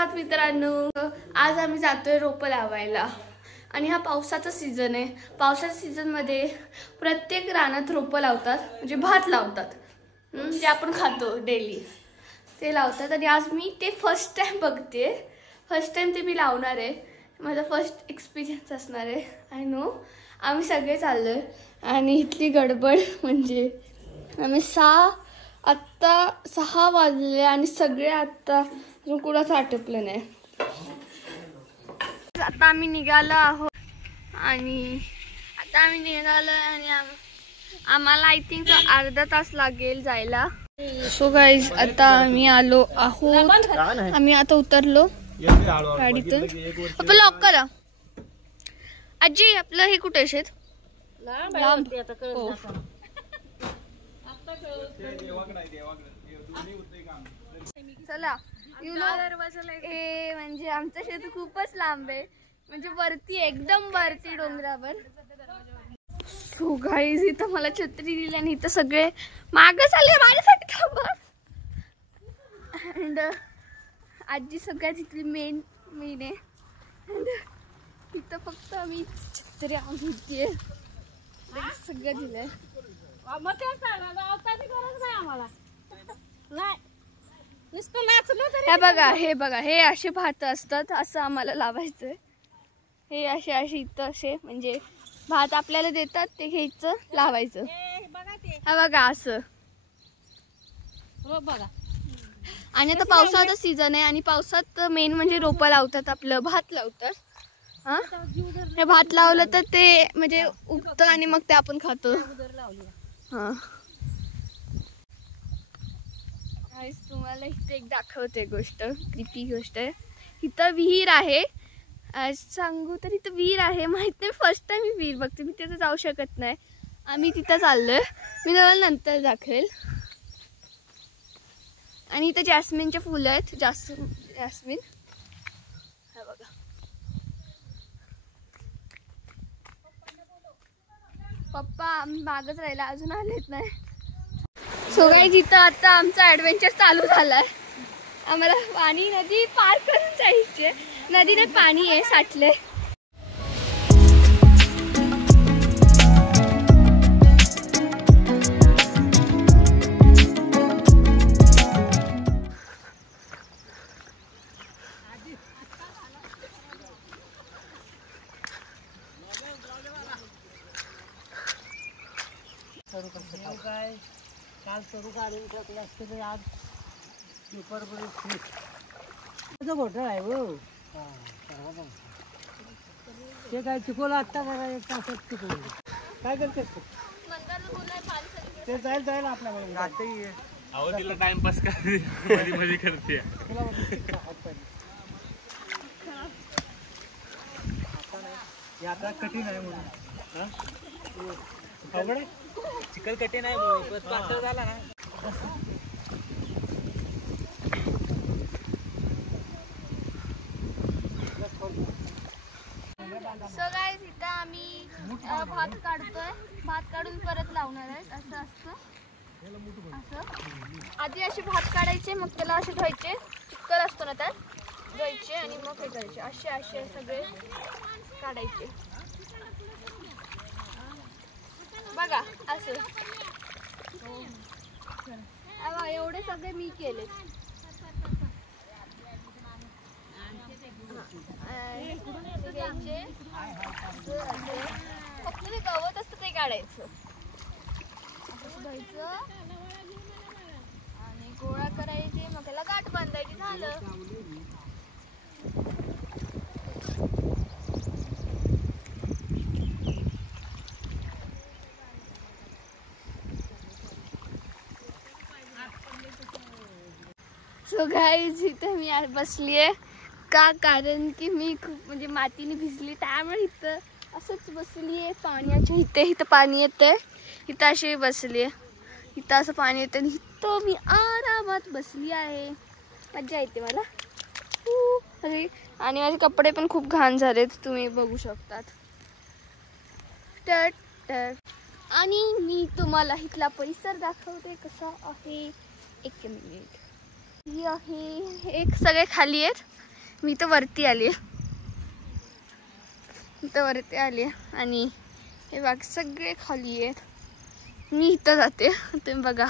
सुप्रभात मित्रांनो, आज आम्ही जातोय रोपं लावायला आणि हा पावसाचा सीझन आहे। पावसाच्या सीझन मध्ये प्रत्येक रानात रोपं लावतात, म्हणजे भात लावतात जे आपण खातो डेली ते लावतात। आणि आज मी ते फर्स्ट टाइम बघते, फर्स्ट टाइम ते मी लावणार आहे, माझा फर्स्ट एक्सपिरियन्स असणार आहे। आय नो आम्ही सगळे चाललोय आणि इथली गडबड म्हणजे आम्ही आत्ता 6 वाजले आणि सगळे आत्ता अजून कुणाच आटपलं नाही। आता आम्ही निघालो आहोत आणि आम्हाला आय थिंक अर्धा तास लागेल जायला। सो गाईज आता आम्ही आलो आहोत, आम्ही आता उतरलो गाडीतून। आपण लॉक करा आजी, आपलं हे कुठे शेत लांब। चला म्हणजे आमचं शेत खूपच लांब आहे, म्हणजे वरती एकदम वरती डोंगरावर। सो गाईज इथं मला छत्री दिली आणि इथं सगळे मागं चालले माझ्यासाठी थांबा। अँड आजी सगळ्यात इथली मेन आहे। अँड इथं फक्त आम्ही छत्री आणली सगळं दिलंय। हे बघा हे असे भात असतात, असं आम्हाला लावायचंय। हे असे इथं असे म्हणजे भात आपल्याला देतात, ते घ्यायचं लावायचं। हा बघा असं बघा। आणि आता पावसाचा सीझन आहे आणि पावसात मेन म्हणजे रोपं लावतात, आपलं भात लावतात। हा हे भात लावलं तर ते म्हणजे उगतं आणि मग ते आपण खातो। हा तुम्हाला इथे एक दाखवते गोष्ट, क्रिपी गोष्ट आहे। इथं विहीर आहे, सांगू तर इथं विहीर आहे, माहित नाही, फर्स्ट टाइम मी विहीर बघते, मी तिथं जाऊ शकत नाही। आम्ही तिथं चाललोय, मी तुम्हाला नंतर दाखवेल। आणि इथं जॅस्मिनचे फुलं आहेत, जॅस्मिन हा बघा। पप्पा आम्ही मागच राहिला, अजून आलेच नाही। सो गाईज इथं आता आमचा ॲडव्हेंचर चालू झालाय। आम्हाला पाणी नदी पार करून जायचे, नदीने पाणी आहे साठले। काल तरू काढून टाकलं असतं तर आज पेपर घोटाळा आहे हो। ते काय चुकवलं आत्ता बघा, एक तासात चुकवलं। काय करतेस तू? ते जाईल आपल्याकडे अहो तिला टाइमपास करते, मध्ये करते। यात्रा कठीण आहे म्हणून अवघड आहे, चिकल कठीण आहे म्हणून पातळ झाला ना। सो गाईज इथं आम्ही भात काढतोय, भात काढून परत लावणार आहे। असं असतं, असं आधी असे भात काढायचे, मग त्याला असे धुवायचे, चिकल असतो ना त्यात, धुवायचे आणि मग हे करायचे, असे सगळे काढायचे बघा असं। एवढे सगळे मी केले। फक्त ते गवत असतं ते काढायचं, धुवायचं आणि गोळा करायचे, मग त्याला गाठ बांधायची, झालं। सो गाईज इथे मी आज बसलीये का, कारण की मी खूप म्हणजे मातीने भिजली, त्यामुळे इथं असंच बसलीये पाण्याच्या इथं पाणी येते, इथं अशी बसलीये, इथं असं पाणी येतं आणि इथं मी आरामात बसली आहे, मज्जा येते मला। अरे आणि माझे कपडे पण खूप घाण झालेत, तुम्ही बघू शकतात। आणि मी तुम्हाला इथला परिसर दाखवते कसा आहे। एक मिनिट, ही आहे एक, सगळे खाली आहेत, मी तर वरती आली आणि हे बघ सगळे खाली आहेत. मी इथं जाते, तुम्ही बघा.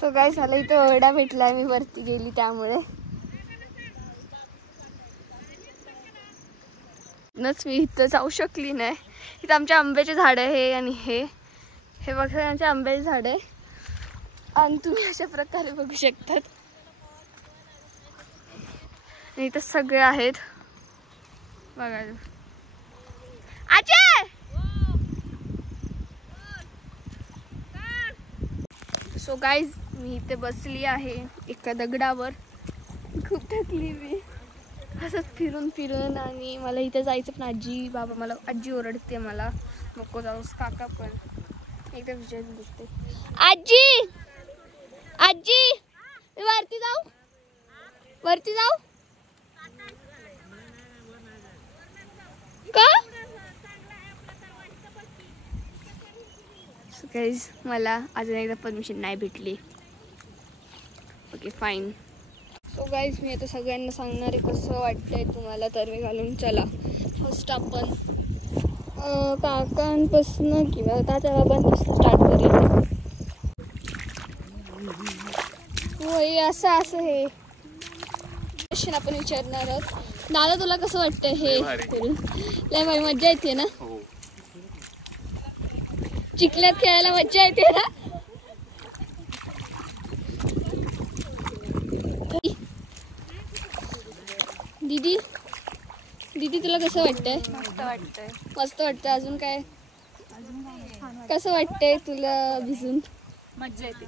सो काय झालं, इथं ओरडा भेटलाय, मी वरती गेली त्यामुळे. मी इथं जाऊ शकली नाही. इथं आमच्या आंब्याचे झाड आहे आणि हे बघा आमच्या आंब्याचे झाड आहे आणि तुम्ही अशा प्रकारे बघू शकतात. आणि इथं सगळे आहेत बघा. आजे सो गाईज मी इथे बसली आहे एका दगडावर. खूप थकली मी असंच फिरून फिरून. आणि मला इथे जायचं पण आजी ओरडते मला, नको जाऊस. काका पण एकदम विजय दिसते. आजी वरती जाऊ का? सो गाईज मला अजून एकदा परमिशन नाही भेटली. Okay fine. सो गाईज मी आता सगळ्यांना सांगणार आहे कसं वाटतंय तुम्हाला तरवे घालून. चला फर्स्ट आपण काकांपासून किंवा तात्या बाबांपासून स्टार्ट करूया. होय असं हे क्वेश्चन आपण विचारणार आहोत. दादा तुला कसं वाटतंय हे करून? लय भारी मज्जा येते ना? चिखल्यात खेळायला मज्जा येते ना? दीदी तुला कसं वाटतंय? मस्त वाटतंय. अजून काय कसं वाटतंय तुला भिजून? मज्जा येते.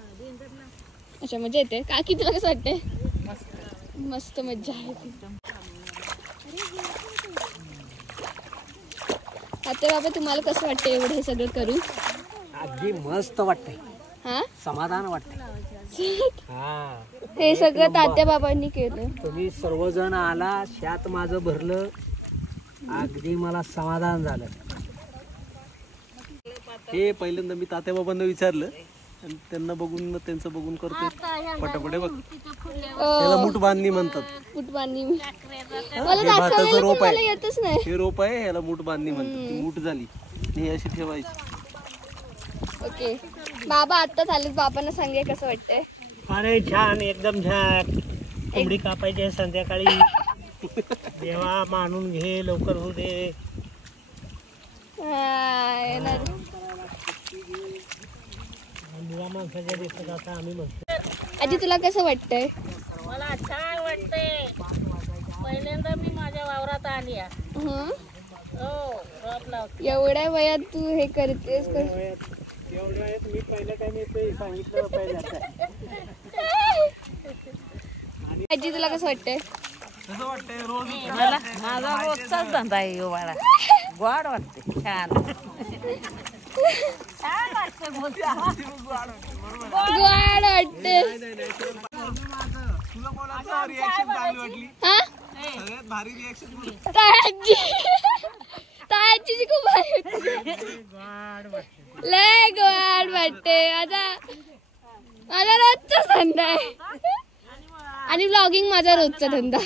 अच्छा मज्जा येते. काकी तुला कसं वाटतंय? मस्त मज्जा आहे. आता बाबा तुम्हाला कसं वाटतं एवढं हे सगळं करून? अगदी मस्त वाटतंय. हा समाधान वाटतंय. हे सगळं तात्या बाबांनी केलं. तुम्ही सर्वजण आला, शात माझं भरलं, अगदी मला समाधान झालं. हे पहिल्यांदा मी तात्याबाबांना विचारलं आणि त्यांना बघून त्यांचं बघून करते पटापटे बघ. त्याला मूठ बांधणी म्हणतात. मूठ बांधणी मला हे भाताचं रोप आहे. येतच नाही. हे रोप आहे, ह्याला मूठ बांधणी म्हणतात. ती मूठ झाली हे अशी ठेवायची. ओके बाबा आत्ताच आलेत. बाबांना सांगे कसं वाटतंय? अरे छान, एकदम छान. कोंबडी कापायची संध्याकाळी. देवा मानून घे, लवकर होऊ दे. येणार. माणसाच्या दिसत आता आम्ही म्हणतो. आजी तुला कसं वाटतंय? मला छान वाटतंय. पहिल्यांदा मी माझ्या वावरात आली. एवढ्या वयात तू हे करतेस? मी पहिल्या टाइम येतोय सांगितलं पहिल्या. आजी तुला कसं वाटतंय? मला माझा रोजचाच धंदा आहे यो बाळा. गोड वाटते. छान वाटते. गोड वाटते. तायाची खूप भारी होती. लय गोड वाटते. आता माझा रोजचा धंदा आहे आणि ब्लॉगिंग माझा रोजचा धंदा.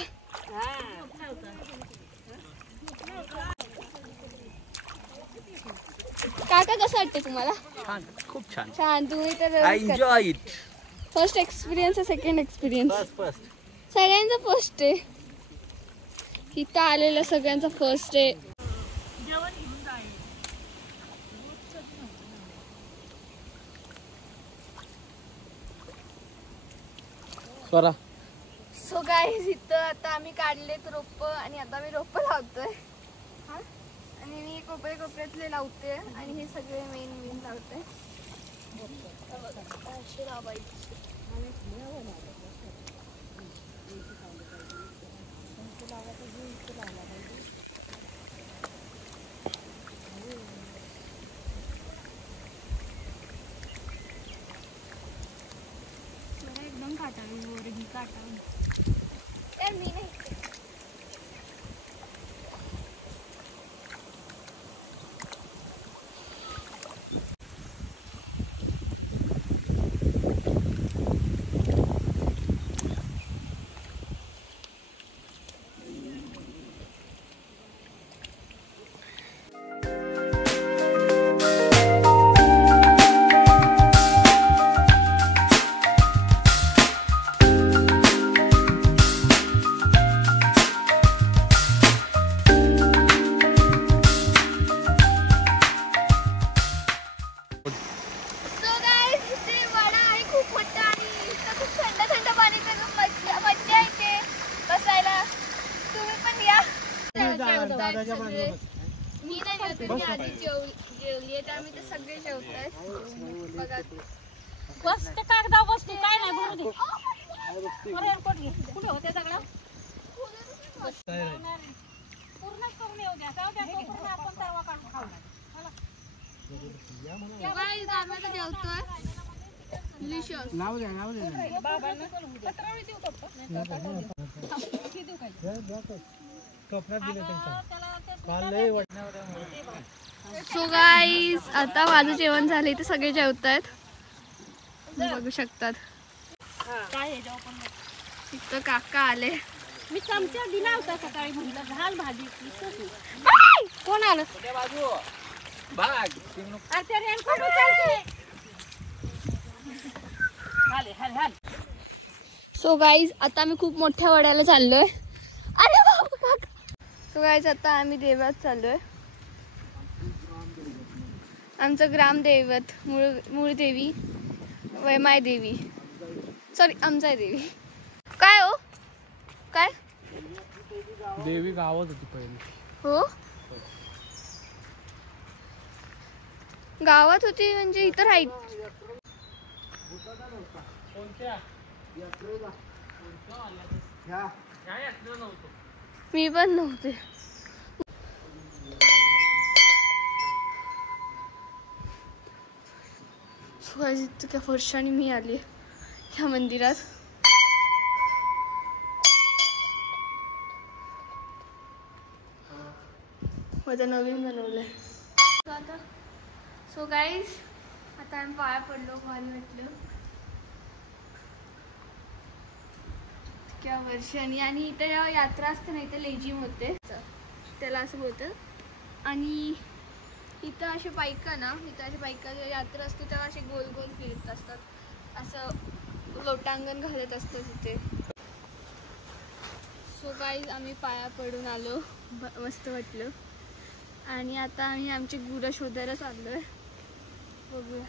काका कसं वाटतं तुम्हाला? छान, खूप छान. छान. तुम्ही तर एन्जॉय इट. फर्स्ट एक्सपिरियन्स आहे सेकंड एक्सपिरियन्स? फर्स्ट. सगळ्यांचा फर्स्ट आहे. इथं आलेलं सगळ्यांचा फर्स्ट आहे. सो गाईज इथं आता आम्ही काढलेत रोप आणि आता मी रोप लावतोय. आणि मी कोपऱ्यातले लावते आणि हे सगळे मेन लावते. एकदम काटावी वरही काटावी. मी नाही खूप मज्जा आणि इथं खूप थंड थंड पाणी त्याचं मज्जा येते बसायला. तुम्ही पण या. दादाच्या बाजूला बस. मी नाही जेवते, मी आधी जेवली आहे त्यामुळे ते सगळे जेवतात. बघा बस ते कागदा बस तू काय नाही भरू दे. रेनकोट घे. कुठे होते दगडा? पूर्णच करून येऊ द्या. जाऊ द्या तोपर्यंत आपण तरवा काढून खाऊ. गाईस आम्ही आता जेवतोय. डिलिशियस. लावू द्या लावू द्या. बाबांना पत्रावळी देऊ का? कपड्यात दिले त्यांच्या काल लय सो गाईस आता माझं जेवण झालं. इथे सगळे जेवतायत बघू शकतात. काय आहे जेव्हा पण इथं काका आले. मी चमचा दिला होता सकाळी म्हटलं घाल भाजी. कोण आलं? अरे ते रेनकोट उचलते. हाले हाल हाल. सो गाईज आता आम्ही खूप मोठ्या वड्याला चाललोय. अरे बाबा. सो गाईज आता आम्ही देवात चाललोय. आमचं ग्रामदैवत मूळ देवी वैमाय देवी, सॉरी आमचाय देवी. काय हो काय देवी गावात होती पहिली. हो गावात होती म्हणजे इथं राहील. मी पण नव्हते. त्या वर्षाने मी आले ह्या मंदिरात. माझं नवीन बनवलंय. सो गाईज आता आम्ही पाया पडलो. भारी वाटलं त्या वर्षाने. आणि इथं जेव्हा यात्रा असते ना इथं लेझिम होते त्याला असं बोलतं. आणि इथं असे बायका ना इथं असे बायका जेव्हा यात्रा असते तेव्हा असे गोल गोल फिरत असतात. असं लोटांगण घालत असतं तिथे. सो गाईज आम्ही पाया पडून आलो. मस्त वाटलं. आणि आता आम्ही आमची गुरं शोधायला चाललोय. बघूया.